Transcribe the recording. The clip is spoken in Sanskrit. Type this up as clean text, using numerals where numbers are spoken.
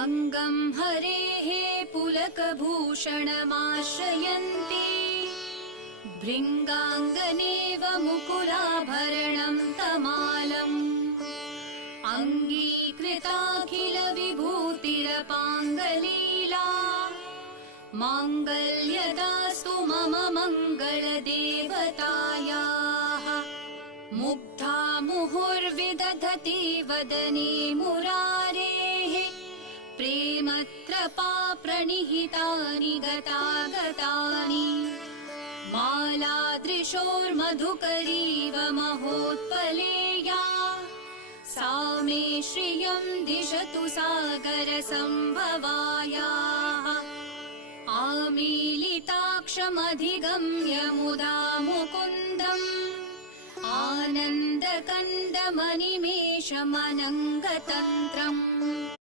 अंगं हरेः पुलकभूषणमाश्रयन्ती भृङ्गाङ्गनेव मुकुलाभरणं तमालम् अङ्गीकृताखिलविभूतिरपाङ्गलीला माङ्गल्यदास्तु मम मङ्गलदेवतायाः मुग्धा मुहुर्विदधति वदने मुरारेः प्रेमत्रपा प्रणिहितानि गतागतानि मालादृशोर्मधुकरीव महोत्पलेया सा मे श्रियं दिशतु सागरसम्भवायाः आमीलिताक्षमधिगम्य मुदा मुकुन्दम् आनन्दकन्दमनिमेषमनङ्गतन्त्रम्